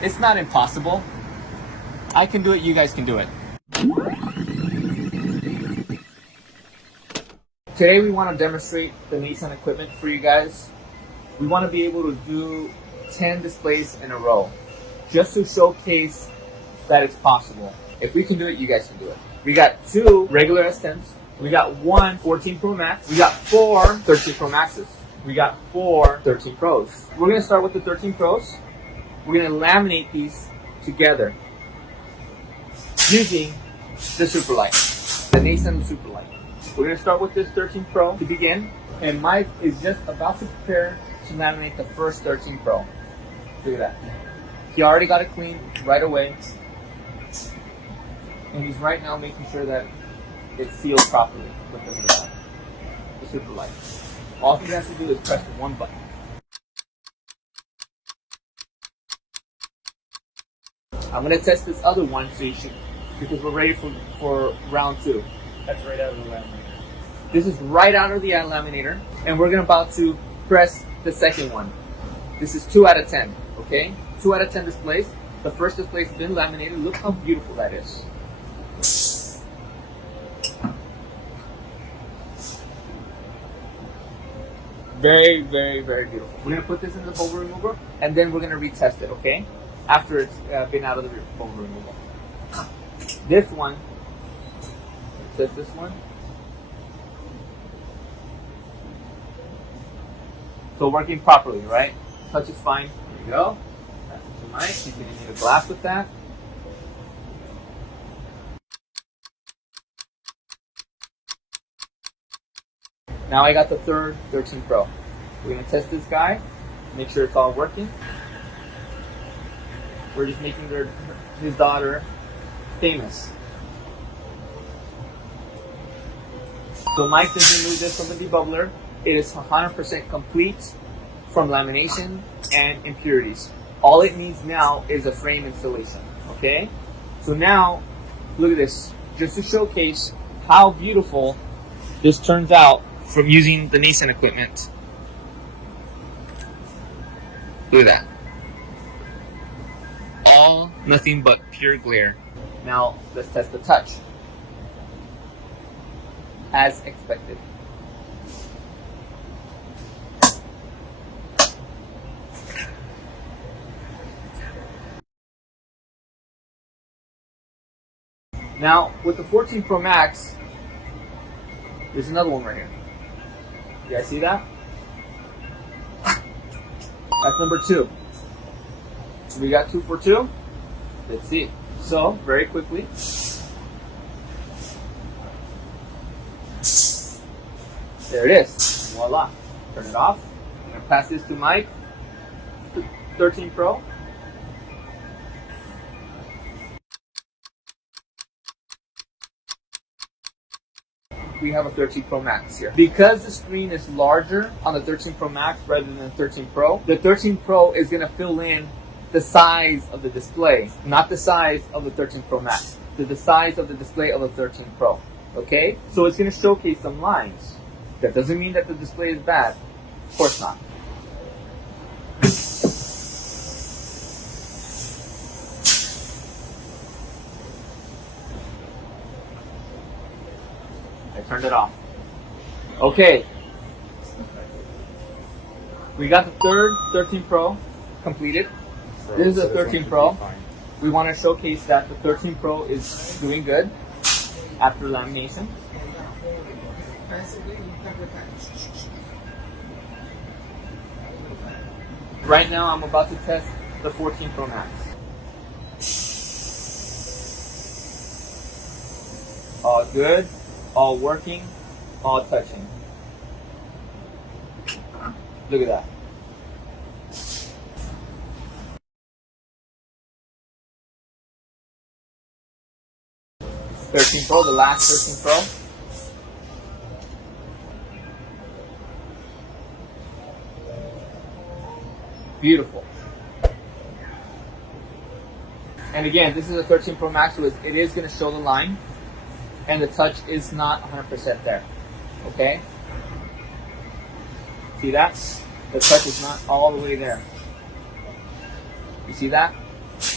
It's not impossible. I can do it, you guys can do it. Today we want to demonstrate the Nasan equipment for you guys. We want to be able to do 10 displays in a row, just to showcase that it's possible. If we can do it, you guys can do it. We got 2 regular S10s. We got 1 14 Pro Max. We got 4 13 Pro Maxes. We got 4 13 Pros. We're going to start with the 13 Pros. We're going to laminate these together using the Super Lite, the Nasan Super Lite. We're going to start with this 13 Pro to begin, and Mike is just about to prepare to laminate the first 13 Pro. Look at that. He already got it clean right away, and he's right now making sure that it's sealed properly with the Super Lite. All he has to do is press the one button. I'm going to test this other one because we're ready for round 2. That's right out of the laminator. This is right out of the laminator, and we're about to press the second one. This is 2 out of 10, okay? 2 out of 10 displays. The first display has been laminated. Look how beautiful that is. Very, very, very beautiful. We're going to put this in the bubble remover, and then we're going to retest it, okay? After it's been out of the bubble removal. This one, test this one. So working properly, right? Touch is fine. There you go. That's it to Mike. He's going to need a glass with that. Now I got the third 13 Pro. We're going to test this guy, make sure it's all working. We're just making his daughter famous. So Mike just removed this from the debubbler. It is 100% complete from lamination and impurities. All it needs now is a frame installation, okay? So now, look at this. Just to showcase how beautiful this turns out from using the Nasan equipment. Look at that. All nothing but pure glare. Now let's test the touch. As expected. Now with the 14 Pro Max, there's another one right here. You guys see that? That's number 2. We got 2 for 2. Let's see. So, very quickly. There it is. Voila. Turn it off. I'm going to pass this to Mike. 13 Pro. We have a 13 Pro Max here. Because the screen is larger on the 13 Pro Max rather than the 13 Pro, the 13 Pro is going to fill in the size of the display, not the size of the 13 Pro Max, the size of the display of the 13 Pro, okay? So it's going to showcase some lines. That doesn't mean that the display is bad. Of course not. I turned it off. Okay. We got the third 13 Pro completed. This is a 13 Pro. We want to showcase that the 13 Pro is doing good after lamination. Right now I'm about to test the 14 Pro Max. All good, all working, all touching. Look at that. '13 Pro, the last 13 Pro. Beautiful. And again, this is a 13 Pro Max, so it is going to show the line, and the touch is not 100% there. Okay? See that? The touch is not all the way there. You see that?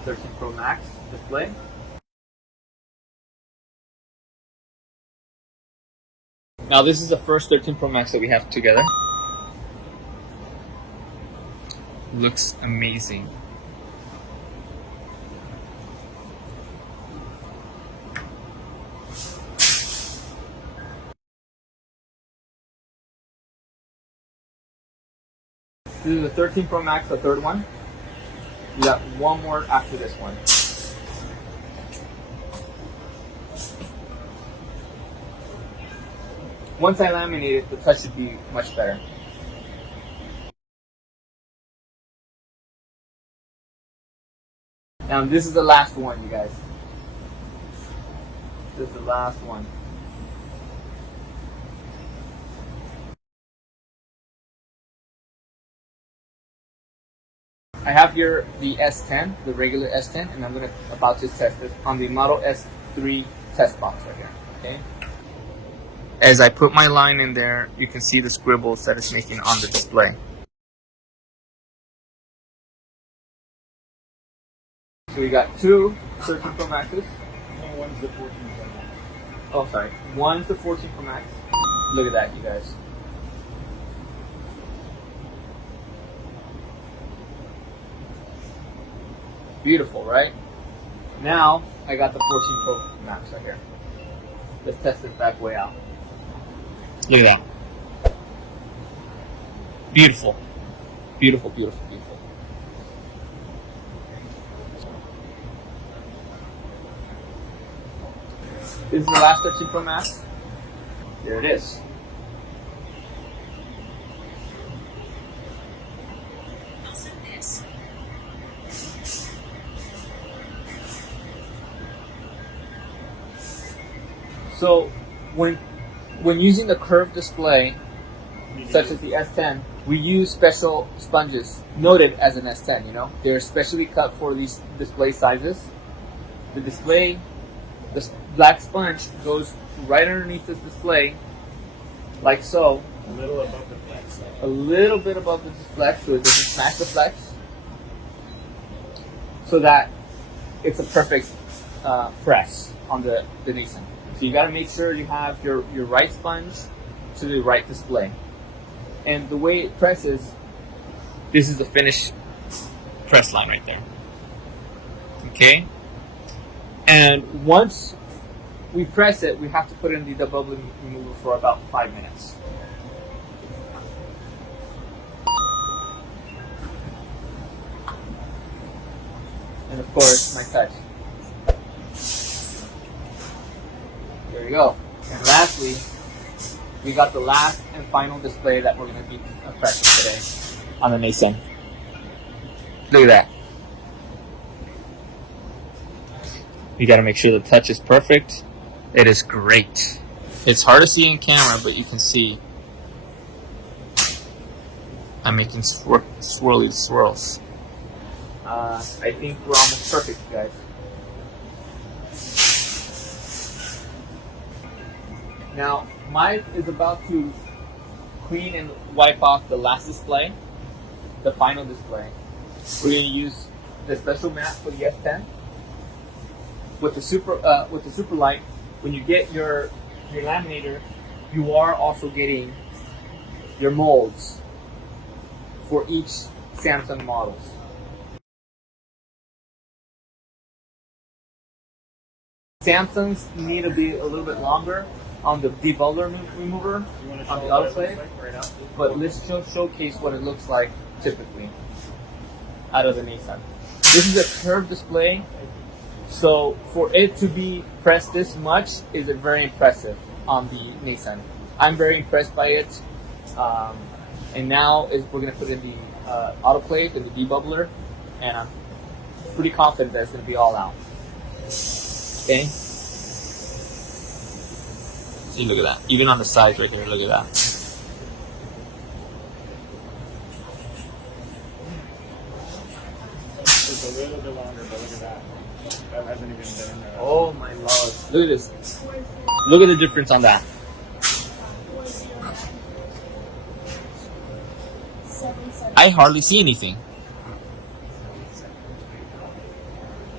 13 Pro Max display. Now this is the first 13 Pro Max that we have together. Looks amazing. This is the 13 Pro Max, the third one. We got one more after this one. Once I laminate it, the touch should be much better. Now this is the last one, you guys. This is the last one. I have here the S10, the regular S10, and I'm about to test it on the Model S3 test box right here. Okay. As I put my line in there, you can see the scribbles that it's making on the display. So we got two 13 Pro Maxes. And one's the 14 Pro Max. Oh, sorry. One's the 14 Pro Max. Look at that, you guys. Beautiful, right? Now, I got the 14 Pro Max right here. Let's test this bad boy out. Look at that. Beautiful. Beautiful, beautiful, beautiful. This is the last 13 Pro Max. There it is. So when using the curved display, such as the S10, we use special sponges, noted as an S10, you know? They're specially cut for these display sizes. The black sponge goes right underneath this display, like so. A little above the flex. A little bit above the flex, so it doesn't smash the flex. So that it's a perfect press on the Nasan. So you got to make sure you have your right sponge to the right display. And the way it presses, this is the finished press line right there. Okay? And once we press it, we have to put in the bubbling remover for about 5 minutes. And of course, my touch. There you go. And lastly, we got the last and final display that we're going to be pressing today on the Nasan. Look at that. You got to make sure the touch is perfect. It is great. It's hard to see in camera, but you can see I'm making swirly swirls. I think we're almost perfect, guys. Now, Mike is about to clean and wipe off the last display, the final display. We're going to use the special mat for the S10 with the super light. When you get your laminator, you are also getting your molds for each Samsung models. Samsungs need to be a little bit longer on the debubbler remover on the autoclave, but let's showcase what it looks like typically out of the Nasan. This is a curved display, so for it to be pressed this much is very impressive on the Nasan. I'm very impressed by it, and now we're going to put in the autoclave and the debubbler, and I'm pretty confident that it's going to be all out. Okay. See, look at that. Even on the sides right here, look at that. It's a little bit longer, but look at that. That hasn't even been in there. Oh my lord. Look at this. Look at the difference on that. I hardly see anything.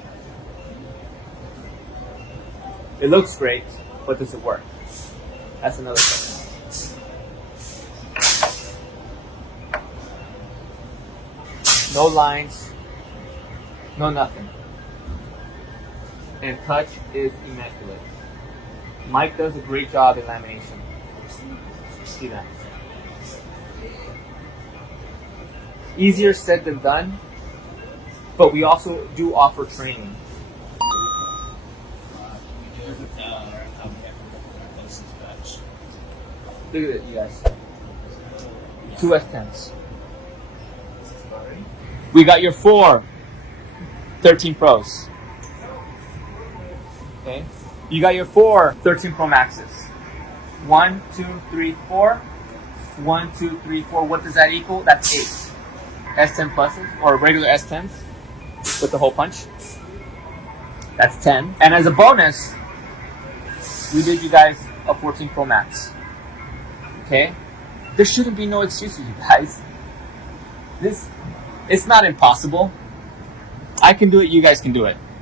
It looks great, but does it work? That's another question. No lines, no nothing. And touch is immaculate. Mike does a great job in lamination. See that? Easier said than done, but we also do offer training. Look at it, you guys. 2 S10s. We got your 4 13 Pros. Okay. You got your 4 13 Pro Maxes. 1, 2, 3, 4. 1, 2, 3, 4. What does that equal? That's 8. S10 pluses, or regular S10s with the hole punch. That's 10. And as a bonus, we did you guys a 14 Pro Max. Okay? There shouldn't be no excuses, you guys. It's not impossible. I can do it, you guys can do it.